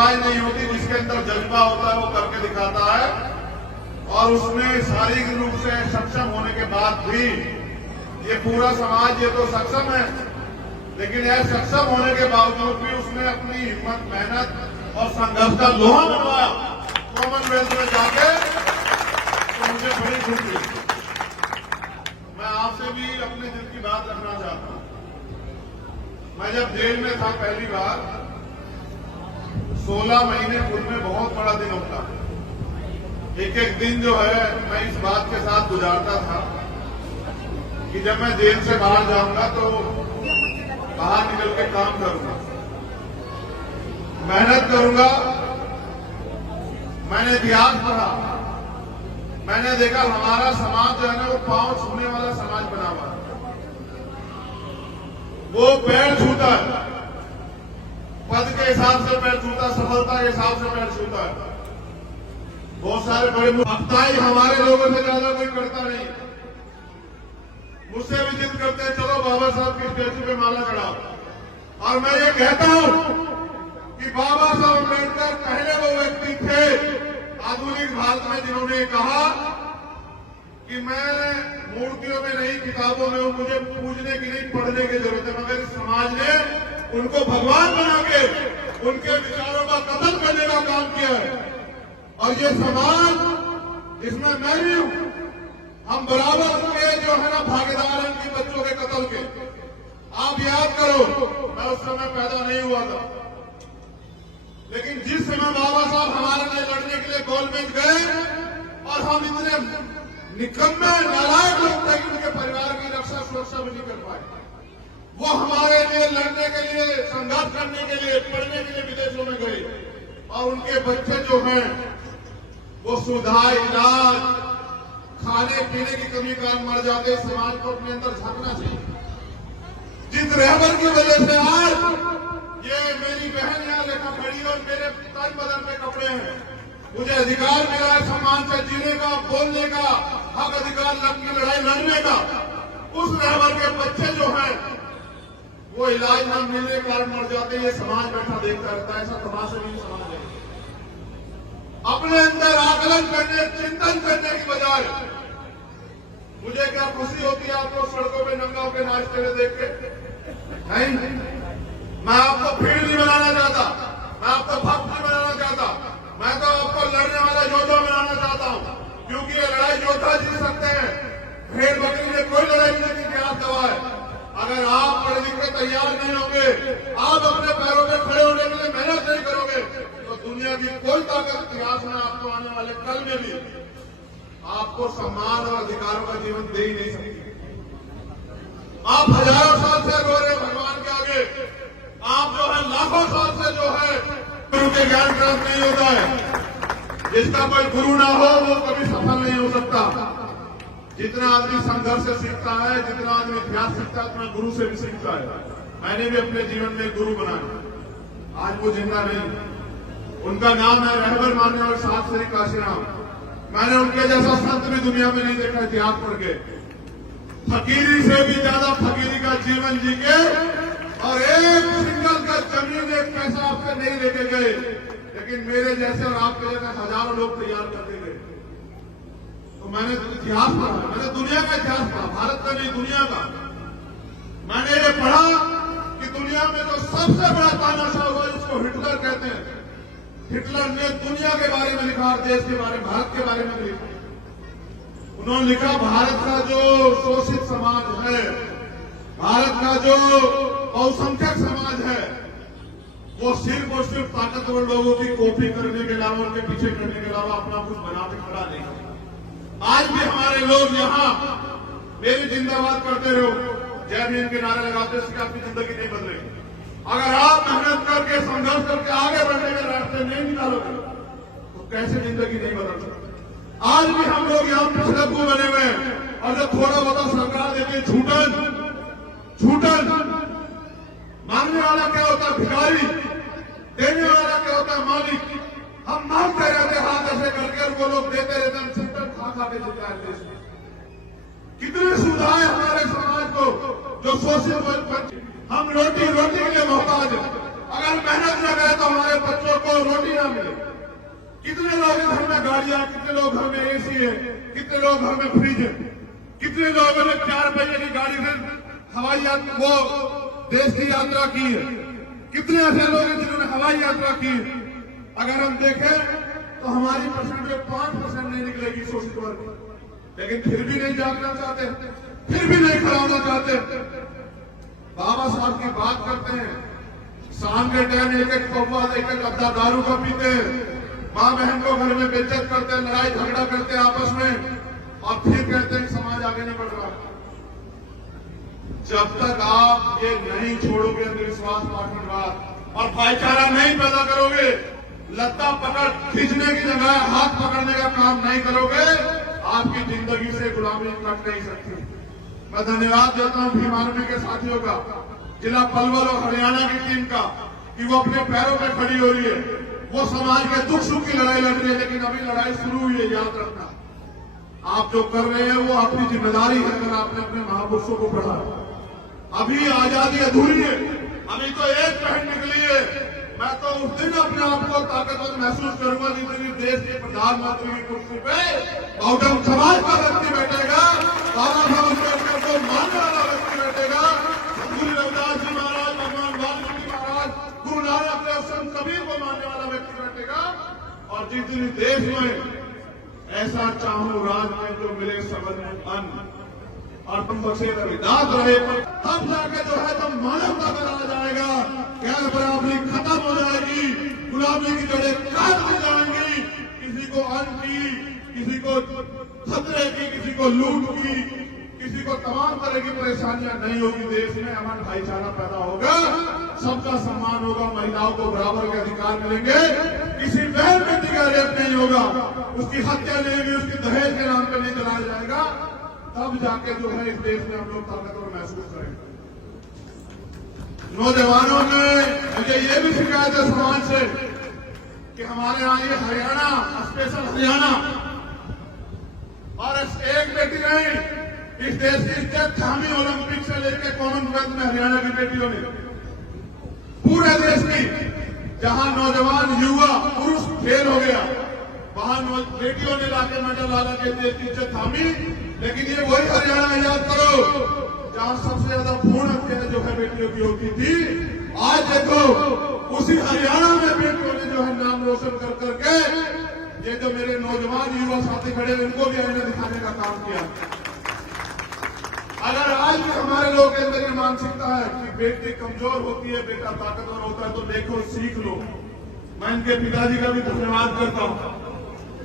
मोहताज नहीं होती, जिसके अंदर जज्बा होता है वो करके दिखाता है। और उसमें शारीरिक रूप से सक्षम होने के बाद भी ये पूरा समाज ये तो सक्षम है, लेकिन यह सक्षम होने के बावजूद भी उसने अपनी हिम्मत, मेहनत और संघर्ष का लोहा बनवाया कॉमनवेल्थ में जाके, तो मुझे बड़ी खुशी। मैं आपसे भी अपने दिल की बात रखना चाहता हूं। मैं जब जेल में था पहली बार, 16 महीने खुद में बहुत बड़ा दिन होता है। एक एक दिन जो है मैं इस बात के साथ गुजारता था कि जब मैं जेल से बाहर जाऊंगा तो बाहर निकल के काम करूंगा, मेहनत करूंगा। मैंने इतिहास पढ़ा, मैंने देखा हमारा समाज जो है ना वो पांव छूने वाला समाज बना हुआ है। वो पैर छूता है, पद के हिसाब से पैर छूता, सफलता के हिसाब से पैर छूता है। बहुत सारे बड़े वक्ताई हमारे लोगों से ज्यादा कोई करता नहीं। मुझसे भी जिद करते हैं चलो बाबा साहब की स्टेचू पे माला चढ़ाओ, और मैं ये कहता हूं कि बाबा साहब अम्बेडकर पहले वो व्यक्ति थे आधुनिक भारत में जिन्होंने कहा कि मैं मूर्तियों में नहीं, किताबों में हूं, मुझे पूजने की नहीं, पढ़ने की जरूरत है। मगर इस समाज ने उनको भगवान बना के उनके विचारों का कत्ल करने का काम किया है। और ये समाज, इसमें मैं भी हूं, हम बराबर के जो है ना भागीदार हैं कि बच्चों के कत्ल के। आप याद करो, मैं उस समय पैदा नहीं हुआ था, लेकिन जिस समय बाबा साहब हमारे लिए लड़ने के लिए गोलमेज गए और हम इतने निकम्मे नालायक लोग थे कि उनके परिवार की रक्षा सुरक्षा भी नहीं कर पाए, वो हमारे लिए लड़ने के लिए, संघर्ष करने के लिए, पढ़ने के लिए विदेशों में गए। और उनके बच्चे जो हैं वो सुविधा, इलाज, खाने पीने की कमी के कारण मर जाते। समाज को अपने अंदर झांकना चाहिए। जिस रहबर की वजह से आज ये मेरी बहन यहाँ लेकर खड़ी और मेरे तन बदन में कपड़े हैं, मुझे अधिकार मिला है सम्मान से जीने का, बोलने का, हक अधिकार की लड़ाई लड़ने का। उस रहबर के बच्चे जो हैं वो इलाज न मिलने के कारण मर जाते हैं। ये समाज बैठा देखता रहता है। ऐसा तमाशा नहीं समाज है। अपने अंदर आकलन करने, चिंतन करने की बजाय मुझे क्या खुशी होती है आपको सड़कों पे नंगा होकर नाचते हुए देख के? नहीं, मैं आपको भीड़ नहीं बनाना चाहता, मैं आपको भक्त नहीं बनाना चाहता, मैं तो आपको लड़ने वाला योद्धा बनाना चाहता हूं। क्योंकि ये लड़ाई योद्धा जीत सकते हैं, भेड़ बकरी ने कोई लड़ाई नहीं की इतिहास गवाह है। अगर आप पढ़ लिख के तैयार नहीं होंगे, आप अपने पैरों पे खड़े होने के लिए मेहनत नहीं करोगे, तो दुनिया की कोई ताकत इतिहास में आपको आने वाले कल में भी आपको सम्मान और अधिकारों का जीवन दे ही नहीं सकती। आप हजारों साल से रो रहे भगवान के आगे, आप जो है लाखों साल से जो है गुरु के ज्ञान प्राप्त नहीं होता है। जिसका कोई गुरु ना हो वो कभी सफल नहीं हो सकता। जितना आदमी संघर्ष से सीखता है, जितना आदमी इतिहास सीखता है, उतना गुरु से भी सीखता है। मैंने भी अपने जीवन में गुरु बनाया, आज वो जिंदा नहीं। उनका नाम है रहबर मानने और साथ श्री काशीराम। मैंने उनके जैसा संत भी दुनिया में नहीं देखा इतिहास पढ़ के। फकीरी से भी ज्यादा फकीरी का जीवन जी के और एक सिंगल का जमीन, एक पैसा आपसे नहीं लेके गए, लेकिन मेरे जैसे और आपके जैसे हजारों लोग तैयार करके गए। तो मैंने इतिहास पढ़ा, मैंने दुनिया का इतिहास पढ़ा, भारत का नहीं दुनिया का। मैंने ये पढ़ा कि दुनिया में जो सबसे बड़ा तानाशाह हुआ जिसको हिटलर कहते हैं, हिटलर ने दुनिया के बारे में लिखा और देश के बारे में, भारत के बारे में लिखा। उन्होंने लिखा भारत का जो शोषित समाज है, भारत का जो बहुसंख्यक समाज है, वो सिर्फ और सिर्फ ताकतवर लोगों की कॉपी करने के अलावा, उनके पीछे करने के अलावा अपना कुछ बना के खड़ा नहीं। आज भी हमारे लोग यहाँ मेरी जिंदाबाद करते रहो, जय भीम के नारे लगाते, इससे आपकी जिंदगी नहीं बदलेगी। अगर आप मेहनत करके, संघर्ष करके आगे बढ़ने के रास्ते नहीं निकालोगे तो कैसे जिंदगी नहीं बदल सकती। आज भी हम लोग यहाँ पिछड़ू बने हुए हैं, और जब थोड़ा बहुत सरकार देती है छूटन, मांगने वाला क्या होता है भिखारी, देने वाला क्या होता है मालिक। हम मांगते रहते हाथ ऐसे करके, और वो लोग देते रहते, हम सिस्टम खा के चलता है देश में। कितनी सुविधाएं हमारे समाज को जो शोषित, हम रोटी के लिए मोहताज है। अगर मेहनत न करें तो हमारे बच्चों को मिले। कितने लोग के घर में गाड़ियां, कितने लोग घर में एसी है, कितने लोग घर में फ्रिज है, कितने लोगों ने 4 पहिए की गाड़ी से हवाई यात्रा, वो देश की यात्रा की है, कितने ऐसे लोग हैं जिन्होंने हवाई यात्रा की है। अगर हम देखें तो हमारी परसेंटेज 5% नहीं निकलेगी शोषित वर्ग, लेकिन फिर भी नहीं जागना चाहते, फिर भी नहीं खड़ा होना चाहते। बाबा साहब की बात करते हैं, शाम के टाइम एक पौवा, एक अद्दा दारू का पीते हैं, माँ बहन को घर में बेइज्जत करते हैं, लड़ाई झगड़ा करते हैं आपस में, और फिर कहते हैं समाज आगे नहीं बढ़ रहा। जब तक आप ये नहीं छोड़ोगे अंधविश्वास, पाखंडवाद और भाईचारा नहीं पैदा करोगे, लत्ता पकड़ खींचने की जगह हाथ पकड़ने का काम नहीं करोगे, आपकी जिंदगी से गुलामी कट नहीं सकती। मैं धन्यवाद देता हूं भीम आर्मी के साथियों का, जिला पलवल और हरियाणा की टीम का, कि वो अपने पैरों पे खड़ी हो रही है। वो समाज के दुख सुख की लड़ाई लड़ रही है, लेकिन अभी लड़ाई शुरू हुई है। याद रखना, आप जो कर रहे हैं वो आपकी जिम्मेदारी है। अगर आपने अपने महापुरुषों को पढ़ा, अभी आजादी अधूरी है, अभी तो एक पहल निकली है। मैं तो उस दिन अपने आप को ताकतवर महसूस करूंगा जिस दिन देश के प्रधानमंत्री की कुर्सी पे बहुजन समाज का व्यक्ति बैठेगा, बाबा साहब अम्बेडकर को मानने वाला व्यक्ति बैठेगा, गुरु रविदास जी महाराज, भगवान वाल्मीकि महाराज, गुरु नानक देव, संत कबीर को मानने वाला व्यक्ति बैठेगा। और जिस दिन देश में ऐसा चाहूं राज में जो मिले सबन अन्न और तुम बसे रविदास रहे, तब जाके जो है तब मानवता बनाया जाएगा, गैर बराबरी खत्म हो जाएगी, गुलामी की जड़ें काट दी जाएंगी, किसी को अन्न की, किसी को खतरे की, किसी को लूट की, किसी को तमाम तरह की परेशानियां नहीं होगी। देश में अमन भाईचारा पैदा होगा, सबका सम्मान होगा, महिलाओं को बराबर के अधिकार मिलेंगे, किसी बहन बेटी का रेप नहीं होगा, उसकी हत्या नहीं होगी, उसकी दहेज के नाम पर नहीं चलाया जाएगा। तब जाके जो है इस देश में हम लोग ताकतवर महसूस करेंगे। नौजवानों में मुझे ये भी शिकायत है समाज से कि हमारे यहाँ ये हरियाणा, स्पेशल हरियाणा, और एक बेटी नहीं, इस देश की इज्जत थामी ओलंपिक से लेकर कॉमनवेल्थ में हरियाणा की बेटियों ने, पूरे देश की, जहां नौजवान युवा पुरुष फेल हो गया, वहां बेटियों ने लाके मेडल ला के देश की इज्जत थामी। लेकिन ये वही हरियाणा, याद करो, जहां सबसे ज्यादा भ्रूण हत्या जो है बेटियों की होती थी। आज देखो उसी हरियाणा में बेटियों ने जो है नाम रोशन कर करके, ये जो मेरे नौजवान युवा साथी खड़े हैं इनको भी हमने दिखाने का काम किया। अगर आज भी हमारे लोगों के अंदर ये मानसिकता है कि बेटी कमजोर होती है, बेटा ताकतवर होता है, तो देखो सीख लो। मैं इनके पिताजी का भी धन्यवाद करता हूं,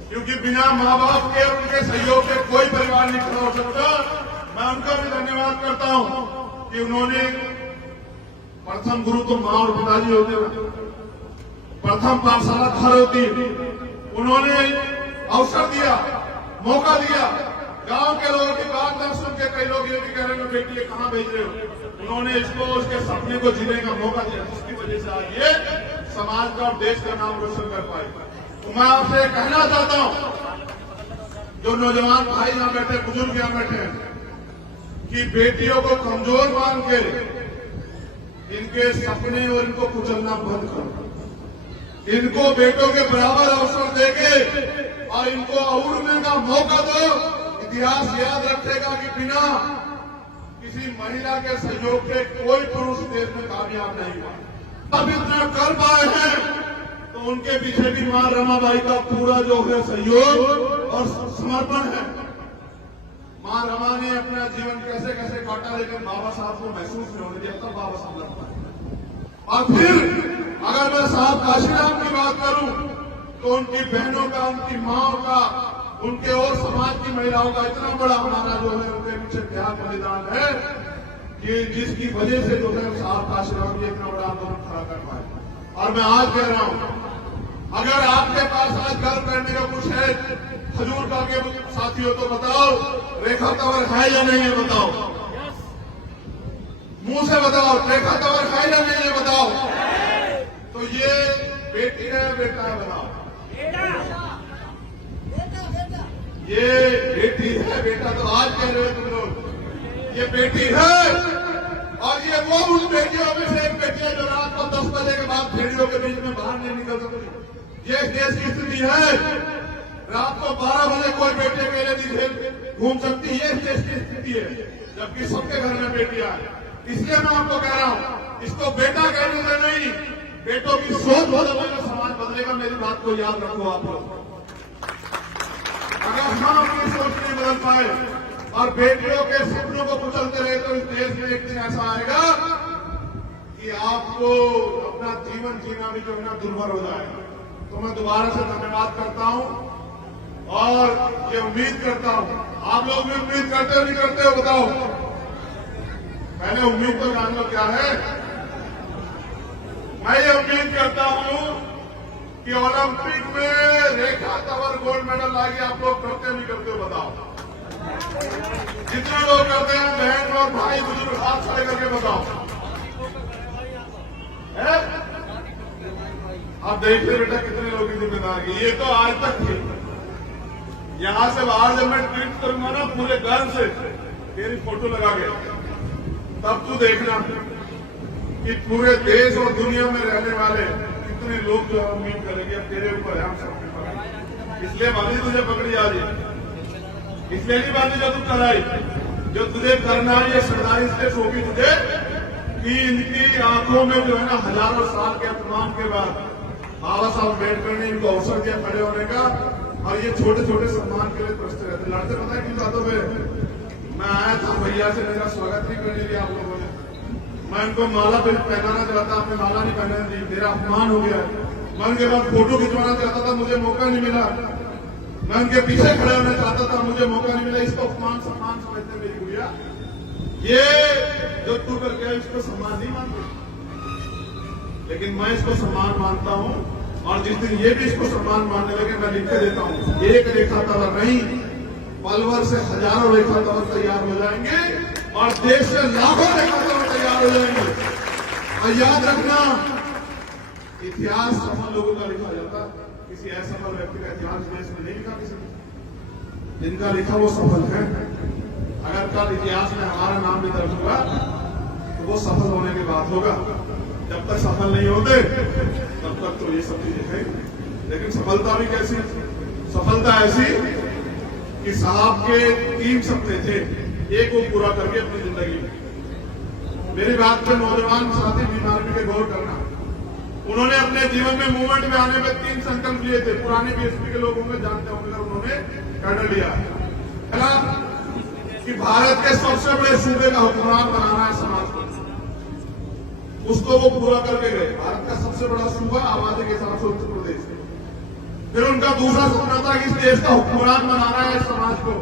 क्योंकि बिना माँ बाप के, उनके सहयोग के कोई परिवार नहीं खड़ा हो सकता। मैं उनका भी धन्यवाद करता हूं कि उन्होंने, प्रथम गुरु तो माँ और पिताजी होते हैं, प्रथम पाठशाला घर होती है, उन्होंने अवसर दिया, मौका दिया। गांव के लोगों की बात न सुन के कई लोग ये भी कह रहे हैं बेटी ये कहां भेज रहे हो, उन्होंने इसको उसके सपने को जीने का मौका दिया, जिसकी वजह से आज ये समाज का और देश का नाम रोशन कर पाए। तो मैं आपसे कहना चाहता हूं, जो नौजवान भाई यहां बैठे, बुजुर्ग यहां बैठे हैं, कि बेटियों को कमजोर मान के इनके सपने और इनको कुचलना बंद करो। इनको बेटों के बराबर अवसर देके और इनको उड़ने का मौका दो। इतिहास याद रखेगा कि बिना किसी महिला के सहयोग के कोई पुरुष देश में कामयाब नहीं हुआ। अब इतना कर पाए हैं तो उनके पीछे भी मां रमाबाई का पूरा जो है सहयोग और समर्पण है। मां रमा ने अपना जीवन कैसे कैसे काटा, लेकिन बाबा साहब को महसूस नहीं होने दिया, तब बाबा साहब लगता है। और फिर अगर मैं साहब काशीराम की बात करूं तो उनकी बहनों का, उनकी माओ का, उनके और समाज की महिलाओं का इतना बड़ा हमारा जो है उनके पीछे त्याग बलिदान है कि जिसकी वजह से जो है साहब काशीराम जी इतना बड़ा आंदोलन खड़ा कर पाए। और मैं आज कह रहा हूं, अगर आपके पास आज गर्व करने का कुछ है खजूर का के साथियों, तो बताओ रेखा कंवर है या नहीं है, बताओ, मुंह से बताओ, रेखा कंवर है या नहीं है, बताओ। तो ये बेटी है बेटा है, बताओ। ये बेटी है बेटा, तो आज कह रहे हो तुम लोग ये बेटी है। और ये वो उन बेटियों में से एक बेटी है जो रात को 10 बजे के बाद भेड़ियों के बीच में बाहर नहीं निकल सकती, ये देश की स्थिति है। रात को 12 बजे कोई बेटे अकेले नहीं घूम सकती, ये देश की स्थिति है, जबकि सबके घर में बेटियां हैं। इसलिए मैं आपको कह रहा हूं, इसको बेटा कहने से नहीं, बेटों की सोच बदलेगा, समाज बदलेगा। मेरी बात को याद रखो आप लोग। अगर हम अपनी सोच नहीं बदल पाए और बेटियों के सपनों को कुचलते रहे तो इस देश में एक दिन ऐसा आएगा कि आपको अपना जीवन जीना भी जो है ना दुर्भर हो जाएगा। तो मैं दोबारा से धन्यवाद करता हूं और ये उम्मीद करता हूं, आप लोग भी उम्मीद करते हो नहीं करते हो बताओ? पहले उम्मीद तो जान लो क्या है। मैं ये उम्मीद करता हूं कि ओलंपिक में रेखा तंवर गोल्ड मेडल लाएगी। आप लोग करते नहीं करते हो बताओ? जितने लोग करते हैं बहन और भाई बुजुर्ग हाथ खड़े करके बताओ। आप देखिए बेटा कितने लोगों की जिम्मेदारी। ये तो आज तक थी। यहां से बाहर जब मैं ट्वीट करूंगा ना पूरे घर से तेरी फोटो लगा के, तब तू देखना कि पूरे देश और दुनिया में रहने वाले कितने लोग जो उम्मीद करेंगे अब तेरे ऊपर है, हम सबके ऊपर। इसलिए बांधी तुझे पकड़ी आ रही, इसलिए नहीं बांधी जो तू कराई, जो तुझे करना है ये सरदारी इसलिए सौंपी तुझे कि इनकी आंखों में जो है ना हजारों साल के अपमान के बाद बाबा साहब अम्बेडकर ने इनको अवसर दिया खड़े होने का, और ये छोटे छोटे सम्मान के लिए तरसते रहते। लड़ते पता है किन बातों में? मैं आया था भैया से, मेरा स्वागत नहीं करने दिया आप लोगों ने। मैं इनको माला पहनाना चाहता, आपने माला नहीं पहनाने दी, मेरा अपमान हो गया। मैं उनके बाद फोटो खिंचवाना चाहता था, मुझे मौका नहीं मिला। मैं उनके पीछे खड़ा होना चाहता था, मुझे मौका नहीं मिला। इसको अपमान सम्मान समझते मेरी गुड़िया। ये जो तू कर गया इसको सम्मान नहीं मानते, लेकिन मैं इसको सम्मान मानता हूं। और जिस दिन ये भी इसको सम्मान मानने लगे, मैं लिख के देता हूं, एक रेखा तंवर नहीं, पलवर से हजारों रेखा तंवर तैयार हो जाएंगे और देश से लाखों रेखा तंवर तैयार हो जाएंगे। और याद रखना, इतिहास सफल लोगों का लिखा जाता है, किसी असफल व्यक्ति का इतिहास देश में नहीं लिखा किसी ने। जिनका लिखा वो सफल है। अगर कल इतिहास में हमारा नाम भी दर्ज होगा तो वो सफल होने के बाद होगा। जब तक सफल नहीं होते तब तक तो ये सब चीजें है। लेकिन सफलता भी कैसी? सफलता ऐसी कि साहब के 3 सपने थे, एक वो पूरा करके अपनी जिंदगी में। मेरी बात पे नौजवान साथी बीमारी के गौर करना। उन्होंने अपने जीवन में मूवमेंट में आने में 3 संकल्प लिए थे। पुराने बीएसपी के लोग होंगे, जानते होंगे अगर उन्होंने कर लिया। पहला कि भारत के सबसे बड़े सूबे का हुक्मरान बनाना है समाज को, उसको वो पूरा करके गए। भारत का सबसे बड़ा सूबा आबादी के हिसाब से उत्तर प्रदेश है। फिर उनका दूसरा सपना था कि इस देश का हुक्मरान बनाना है समाज को,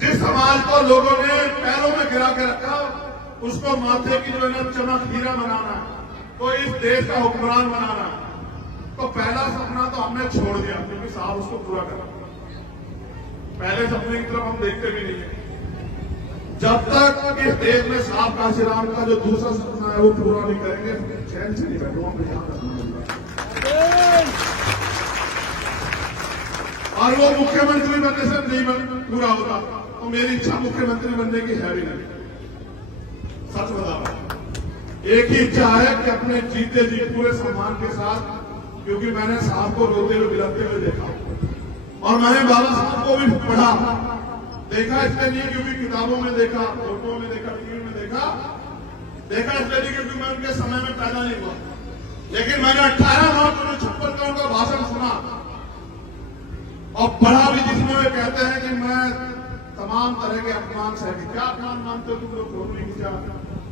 जिस समाज को लोगों ने पैरों में गिरा के रखा उसको माथे की जो है ना चमक हीरा बनाना है, तो इस देश का हुक्मरान बनाना। तो पहला सपना तो हमने छोड़ दिया क्योंकि साहब उसको पूरा करा। पहले सपने की तरफ हम देखते भी नहीं है। जब तक इस देश में साहब काशीराम का जो दूसरा सपना है वो पूरा नहीं करेंगे, चैन से नहीं बैठूंगा। और वो मुख्यमंत्री बनने से नहीं पूरा होगा, तो मेरी इच्छा मुख्यमंत्री बनने की है भी नहीं। सच बता रहा हूं, एक ही इच्छा है कि अपने जीते जी पूरे सम्मान के साथ, क्योंकि मैंने साहब को रोते हुए बिलखते हुए देखा और मैंने बाबा साहब को भी पढ़ा देखा। इसलिए नहीं क्योंकि किताबों में देखा, फोटो में देखा, टीवी में देखा इसलिए नहीं क्योंकि मैं उनके समय में पैदा नहीं हुआ, लेकिन मैंने 18 मार्च 1956 का उनका भाषण सुना और पढ़ा भी, जिसमें वे कहते हैं कि मैं तमाम तरह के अपमान सह। क्या अपमान मानते हो तुम लोग? फोटो नहीं खींचा,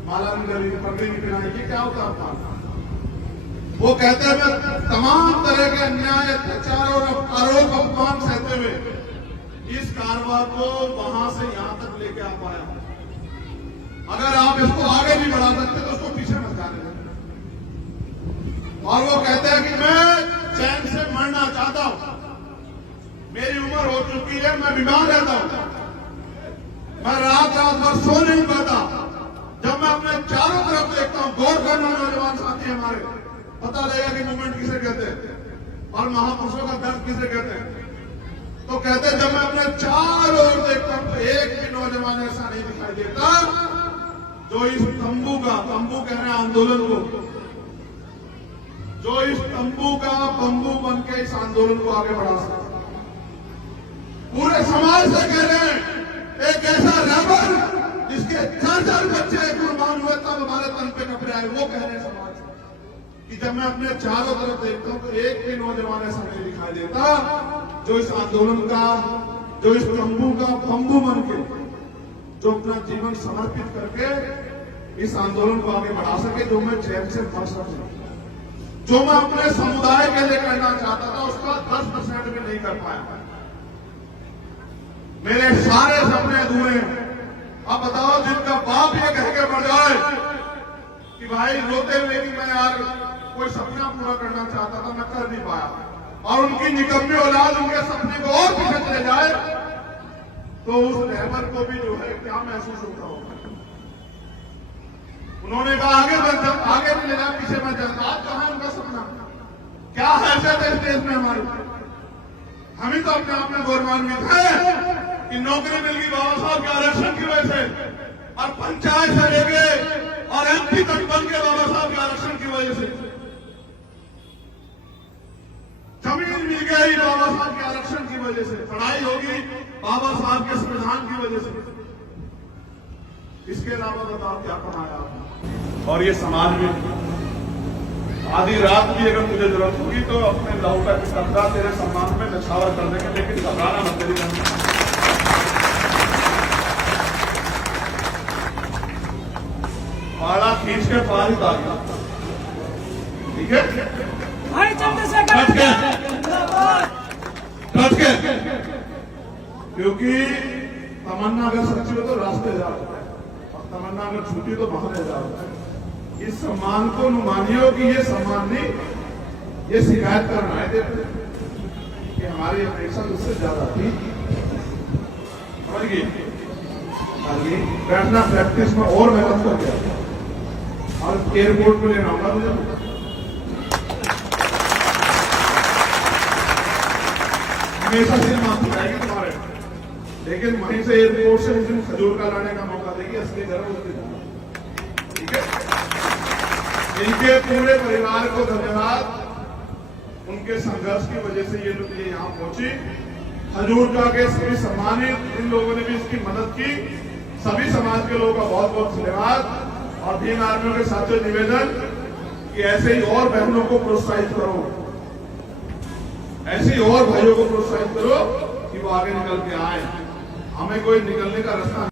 माला नहीं डली, पगड़ी नहीं पहनाई, ये क्या होता है अपमान? वो कहते हैं मैं तमाम तरह के अन्याय, अत्याचार और आरोप अपमान सहते हुए इस कारवां को वहां से यहां तक लेके आ पाया। अगर आप इसको आगे भी बढ़ा सकते तो उसको पीछे मत जाने दें। और वो कहते हैं कि मैं चैन से मरना चाहता हूं, मेरी उम्र हो चुकी है, मैं बीमार रहता हूं, मैं रात भर सो नहीं पाता। जब मैं अपने चारों तरफ देखता हूं, गौर करना नौजवान साथी हमारे, पता लगेगा कि मूवमेंट किसे कहते हैं और महापुरुषों का दर्द किसे कहते हैं। तो कहते हैं जब मैं अपने चारों ओर देखता हूं तो एक भी नौजवान ऐसा नहीं दिखाई देता जो इस तंबू कह रहे हैं आंदोलन को, जो इस तंबू का बंबू बन के इस आंदोलन को आगे बढ़ा सकते। पूरे समाज से कह रहे हैं, एक ऐसा रेबल जिसके 4 बच्चे कुर्बान हुए तब हमारे तन पे कपड़े आए, वो कह रहे हैं समाज कि जब मैं अपने चारों तरफ देखता हूं तो एक भी नौजवान ऐसा नहीं दिखाई देता जो इस आंदोलन का, जो इस तंबू का बंबू बन के, जो अपना जीवन समर्पित करके इस आंदोलन को आगे बढ़ा सके, जो मैं चैन से मर सकूं, जो मैं अपने समुदाय के लिए करना चाहता था उसका 10% भी नहीं कर पाया। मेरे सारे सपने अधूरे हैं। अब बताओ, जिनका बाप ये कह के बढ़ जाए कि भाई रोते हुए कि मैं यार कोई सपना पूरा करना चाहता था, मैं कर नहीं पाया, और उनकी निकम्मी औलाद उनके सपने को और पीछे चले जाए, तो उस रहबर को भी जो है क्या महसूस होता होगा। उन्होंने कहा आगे नहीं ले जाए, पीछे मत जाए। आज कहां उनका सपना, क्या हैसियत है इस देश में हमारी। हम ही तो अपने आप में गौरवान्वित है कि नौकरी मिल गई बाबा साहब के आरक्षण की वजह से, और पंचायत से लेके और एमपी तक बन के बाबा साहब के आरक्षण की वजह से, जमीन मिल गई बाबा साहब के आरक्षण की वजह से, पढ़ाई होगी बाबा साहब के संविधान की वजह से। इसके अलावा बताओ क्या कमाया आपने। और ये समाज में आधी रात भी अगर मुझे जरूरत होगी तो अपने लहू का कपड़ा तेरे सम्मान में नछावर कर देंगे, लेकिन घबराना मत तेरी जमीन। पाड़ा खींच के पार ही आ गया, ठीक है भाई चंद्रशेखर डट के, क्योंकि तमन्ना अगर सच्ची हो तो रास्ते जाओ, और तमन्ना अगर झूठी तो बाहर जाओ। इस सम्मान को मानियो कि ये सम्मान नहीं, ये शिकायत करना है देते कि हमारी अपेक्षा उससे ज्यादा थी। समझ गई? बैठना प्रैक्टिस में और मेहनत कर गया, और एयरपोर्ट पे लेना होगा मुझे। हमेशा से माफी जाएगी तुम्हारे, लेकिन वहीं से एयरपोर्ट से उस दिन खजूर का लाने का मौका देगी, असली घर उसके, ठीक है। इनके पूरे परिवार को धन्यवाद, उनके संघर्ष की वजह से ये लोग यहाँ पहुंची। खजूर का के सभी सम्मानित इन लोगों ने भी इसकी मदद की, सभी समाज के लोगों का बहुत बहुत धन्यवाद। और भीम आर्मियों के साथियों निवेदन कि ऐसे ही और बहनों को प्रोत्साहित करो, ऐसे ही और भाइयों को प्रोत्साहित करो कि वो आगे निकल के आए। हमें कोई निकलने का रास्ता